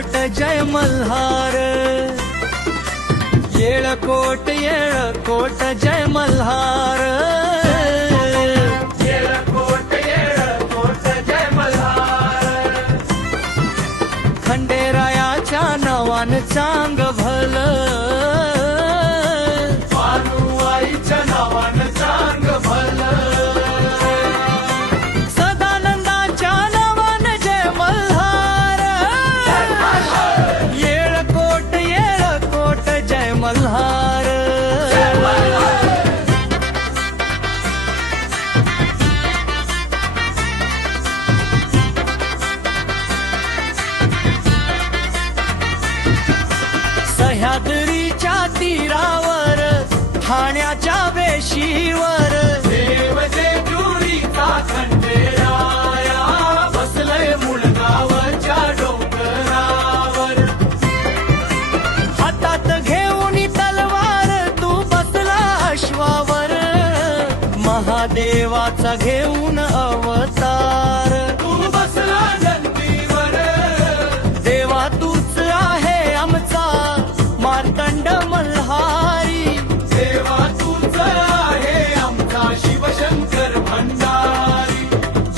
येळकोट जय मल्हार, येळकोट येळकोट जय मल्हार, येळकोट येळकोट जय मल्हार. खंडेरायाच्या नावानं चांग भलं, पानुआईच्या नावानं चांग भलं, सदानंदाच्या नावानं जय मल्हार, येळकोट येळकोट जय मल्हार. सह्याद्रीच्या तीरावर ठाण्याच्या वेशीवर देव जेजुरीचा खंडेराया बसलय मुळगावच्या डोंगरावर. हातात घेऊन तलवार तू बसला अश्वावर, महादेवाचा घेऊन अवतार तू बसला नंदीवर. देवा तूच आहे आमचा मार्तंड मल्हारी, देवा तूच आहे आमचा शिवशंकर भंडारी.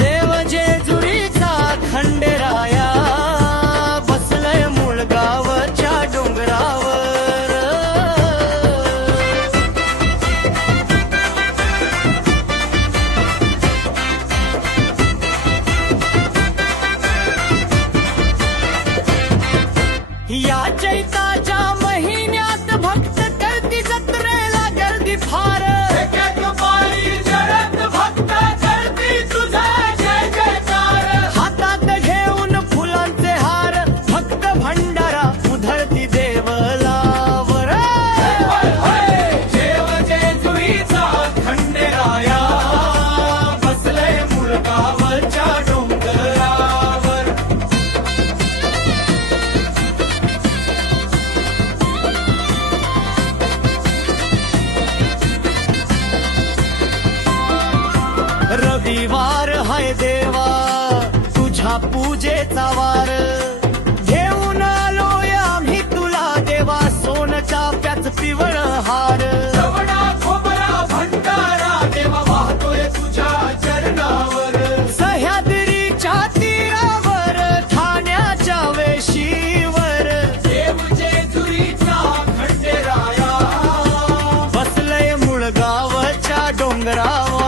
देव जेजुरीचा खंडेराया बसलय मुळगावच्या डोंगरावर. या चैताच्या महिन्यात भक्त करती जत्रेला गर्दी फार, भक्त करती तुझा जय जयकार. हातात घेऊन फुलांचे हार भक्त भंडारा उधळती देवलावर. देव जेजुरीचा खंडेराया बसलय मुळगावच्या डोंगरावर. रविवार हाय देवा तुझ्या पूजेचा वार, घेऊन आलोय आम्ही तुला देवा सोन चाफ्याच पिवळ हार. खोबरा भंडारा देवा वाहतोय तुझ्या चरणावर. सह्याद्रीच्या तीरावर ठाण्याच्या वेशीवर देव जेजुरीचा खंडेराया बसलय मुळगावच्या डोंगरावर.